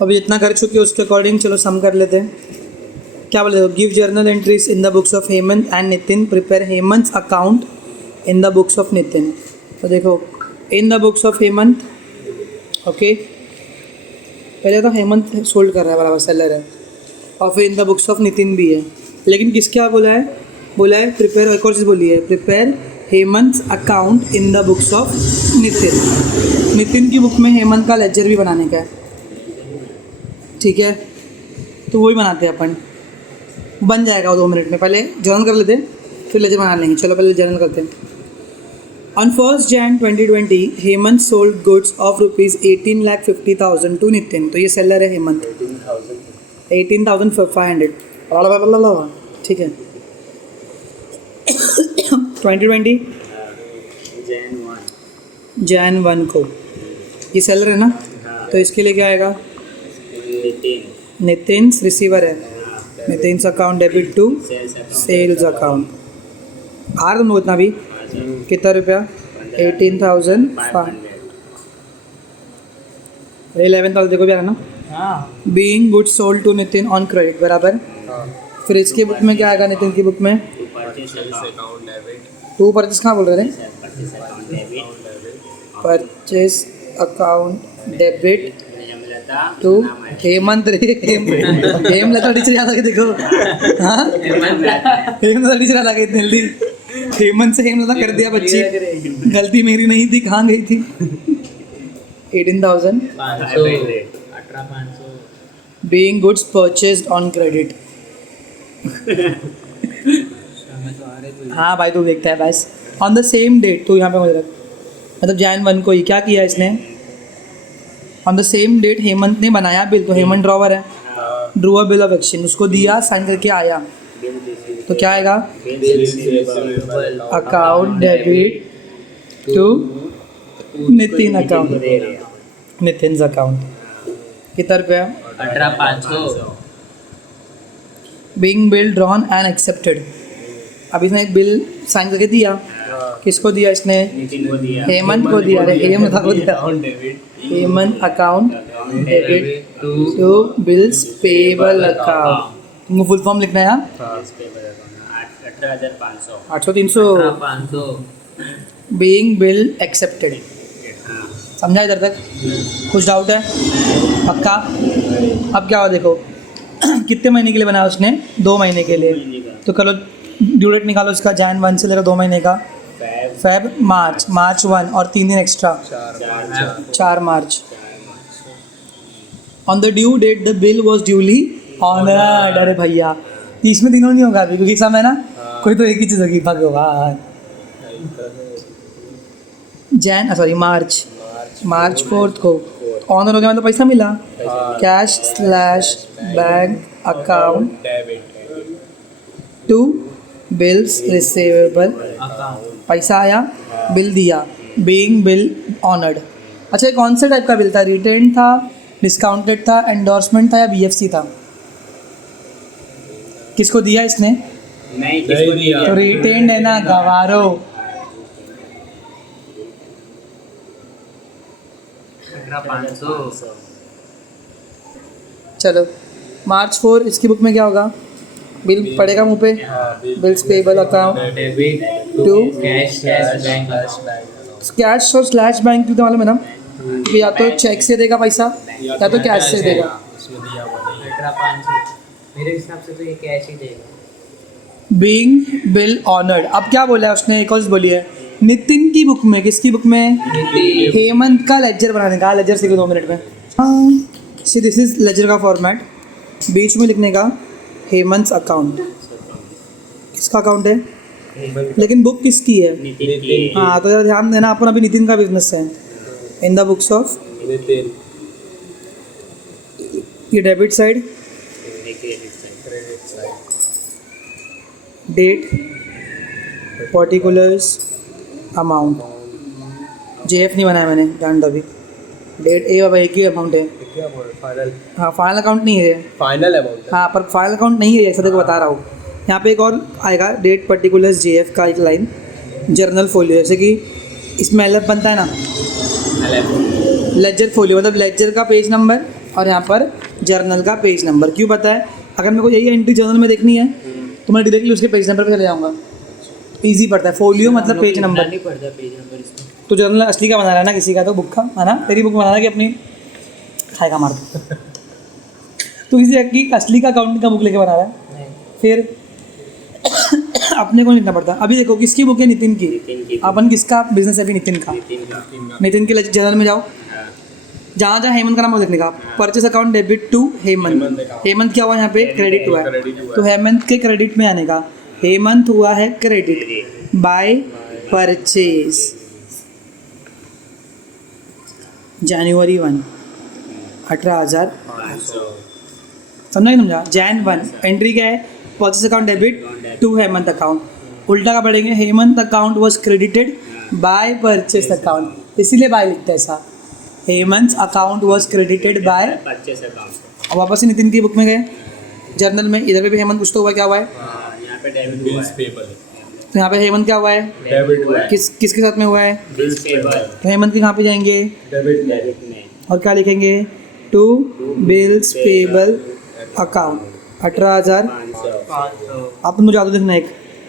अभी जितना कर चुके हैं उसके अकॉर्डिंग चलो सम कर लेते हैं। क्या बोले, give journal entries in the books of Hemant and Nitin, prepare Hemant account in the books of Nitin. तो देखो इन the books of Hemant, okay, पहले तो हेमंत सोल्ड कर रहा है, बराबर सेलर है, और फिर इन द बुक्स ऑफ नितिन भी है। लेकिन किसका बोला है प्रिपेयर, एक और चीज़ बोली है, prepare Hemant account in the books of Nitin. Nitin की बुक में हेमंत का लेजर भी बनाने का है, ठीक है, तो वही बनाते हैं अपन, बन जाएगा वो 2 मिनट में। पहले जर्नल कर लेते हैं फिर लेजर बना लेंगे। चलो पहले जर्नल करते हैं। On 1st Jan 2020, Hemant sold goods of rupees 18,50,000 to Nitin. तो ये सेलर है हेमंत, 18,500, ठीक है। 2020 Jan 1 को ये सेलर है ना, तो इसके लिए क्या आएगा, नितिन रिसीवर है, Nitin account debit to sales account. आ रहा तुम लोग इतना भी, कितना रुपया, 18,500, 11,000 देखो भी आ रहा ना। Being good sold to Nitin on credit, बराबर। फिर इसकी बुक में क्या आएगा, नितिन की बुक में टू परचेस, कहाँ बोल रहे थे, purchase account debit to Hemant रे, हेमलता टीचर याद आ गई, देखो हाँ हेमलता टीचर याद आ गई इतनी जल्दी, हेमंत से हेमलता कर दिया बच्ची, गलती मेरी नहीं थी, कहाँ गई थी। 18,500 being goods purchased on credit. हाँ भाई तू देखता है बस। ऑन द सेम डेट, तो यहाँ पे मुझे मतलब Jan 1 को ही क्या किया इसने, on the same date Hemant ने बनाया बिल, तो हेमंत ड्रॉवर है, drew a bill of exchange, उसको दिया, साइन करके आया, तो क्या आएगा, account debit to Nitin account, Nitin account. कितना रुपया, 18,500। Being bill drawn and accepted. अब इसने एक बिल साइन करके दिया, किसको दिया इसने, हेमंत को दिया, अरे हेमंत को दिया, Hemant account debit to bills payable account. तुमको फुल फॉर्म लिखना है यहाँ, 800 बीइंग बिल एक्सेप्टेड। समझा इधर तक, कुछ डाउट है, पक्का। अब क्या हुआ देखो, कितने महीने के लिए बनाया उसने, 2 महीने के लिए, तो करो ड्यू डेट निकालो इसका, Jan 1 से लेकर 2 महीने का, फेब मार्च, मार्च 1 और 3 दिन extra, 4 March. On the due date the bill was duly honoured. अरे भैया 30 में दिनों नहीं होगा अभी, क्योंकि समय ना कोई तो एक ही चीज़ होगी, भगवान। मार्च 4 को ऑनर हो गया, मतलब पैसा मिला, कैश/बैंक अकाउंट टू बिल्स रिसीवेबल, पैसा आया, बिल दिया, बीइंग बिल ऑनर्ड। अच्छा ये कौन से टाइप का बिल था, रिटेन था, डिस्काउंटेड था, एंडोर्समेंट था या BFC था, किसको दिया इसने, नहीं किसको दिया, तो रिटेन है ना, गवारो। 18,500। चलो मार्च 4 इसकी बुक में क्या होगा, बिल पड़ेगा मुँह पे, bills payable account debit to cash bank. Cash और स्लैश बैंक की तो मालूम है ना, कि या तो चेक से देगा पैसा या तो कैश से देगा। 18,500 मेरे हिसाब से तो ये कैश ही देगा। Being bill honoured. अब क्या बोला है उसने, एक और चीज़ बोली है, नितिन की बुक में, किसकी बुक में, हेमंत का लेजर बनाने का। लेजर सीखो 2 मिनट में। सी दिस इज लेजर का फॉर्मेट, बीच में लिखने का हेमंत अकाउंट, किसका अकाउंट है, लेकिन बुक किसकी है, नितिन की। हाँ तो जरा ध्यान देना, अपन अभी नितिन का बिजनेस है। In the books of Nitin, ये debit side, date, particulars, amount. JF नहीं बनाया मैंने, जान दो अभी। डेट ए बाबा एक ही अमाउंट है, क्या बोल रहे, फाइनल हाँ फाइनल अकाउंट नहीं है, फाइनल अमाउंट, हाँ पर फाइनल अकाउंट नहीं है, ऐसा देखो बता रहा हूँ। यहाँ पे एक और आएगा, डेट पर्टिकुलर्स JF का एक लाइन, जर्नल फोलियो, जैसे कि इसमें LF बनता है ना, लेजर फोलियो, मतलब लेजर का पेज नंबर और यहाँ पर जर्नल का पेज नंबर। क्यों पता है? अगर मेरे को यही एंट्री जर्नल में देखनी है तो मैं डायरेक्टली उसके पेज नंबर पे चले जाऊँगा। ईजी पड़ता है। फोलियो मतलब पेज नंबर। नहीं पड़ता पेज नंबर इसमें। तो जर्नल असली का बना रहा है ना, किसी का तो बुक का है ना, तेरी बुक बना रहा है कि अपनी खाएगा मार दो। तो किसी की असली का अकाउंटिंग का बुक लेके बना रहा है, नहीं, फिर अपने को लिखना पड़ता है। अभी देखो किसकी बुक है? नितिन की। नितिन की। अपन किसका बिजनेस है? अभी नितिन का। नितिन का। नितिन के जर्नल में जाओ, जहाँ जहाँ हेमंत का नाम लिखने का, purchase account debit to Hemant. Hemant क्या हुआ यहाँ पे? क्रेडिट हुआ है। तो हेमंत के क्रेडिट में आने का, हेमंत हुआ है क्रेडिट बाय परचेज जनवरी 1 18,000। समझा कि समझा? Jan 1 एंट्री क्या है? Purchase account debit to Hemant account. उल्टा का पढ़ेंगे, Hemant account was credited by purchase account, इसीलिए बाय लिखता है ऐसा। Hemant account was credited by purchase account. अब वापस से नितिन की बुक में गए, जर्नल में इधर पे भी हेमंत कुछ तो हुआ, क्या हुआ है? यहाँ पे डेबिट हुआ बिल्स है। पेबल तो यहाँ पे हेमंत क्या हुआ है? डेबिट हुआ है किसके साथ में हुआ है? Bills payable. तो हेमंत के कहाँ पे जाएंगे डेबिट में डेबिट में। और क्या लिखेंगे? To bills payable account 18,000। 500। अब मुझे याद लिखना एक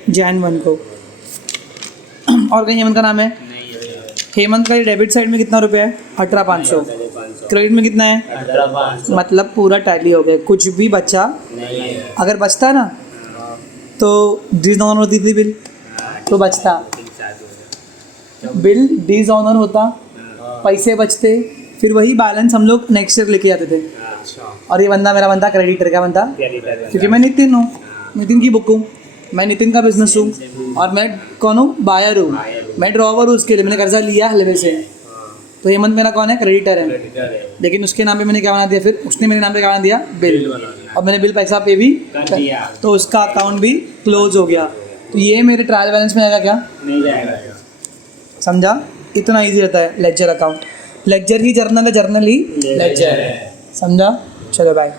Jan 1 को। और कहीं हेमंत का नाम है? नहीं है। हेमंत का ये डेबिट साइड में कितना रुपया है? 18,500। 500। क्रेडिट में कितना है? 18,500। मतलब पूरा टैली हो गया, कुछ भी बचा नहीं है। अगर बचता ना तो डिसऑनर होती थी बिल, तो बचता बिल डिसऑनर होता, पैसे बचते, फिर वही बैलेंस हम लोग नेक्स्ट ईयर लेके जाते थे। अच्छा। और ये बंदा मेरा बनता क्रेडिटर। क्या बनता? क्रेडिटर। क्योंकि मैं नितिन हूँ, नितिन की बुक हूँ, मैं नितिन का बिजनेस हूँ, और मैं कौन हूँ? बायर हूँ, मैं ड्रॉवर हूँ उसके लिए, मैंने कर्जा लिया हलवे से। तो हेमंत मेरा कौन है? क्रेडिटर है। क्रेडिटर है। लेकिन उसके नाम पे मैंने क्या बना दिया? फिर उसने मेरे नाम पे क्या बना दिया? बिल। बना दिया। और मैंने बिल पैसा पे भी कर दिया। तो उसका अकाउंट भी क्लोज हो गया। तो ये मेरे ट्रायल बैलेंस में आएगा क्या? नहीं जाएगा। समझा? इतना इजी रहता है लेजर अकाउंट। लेजर ही जर्नल है, जर्नल ही लेजर है। समझा? चलो बाय।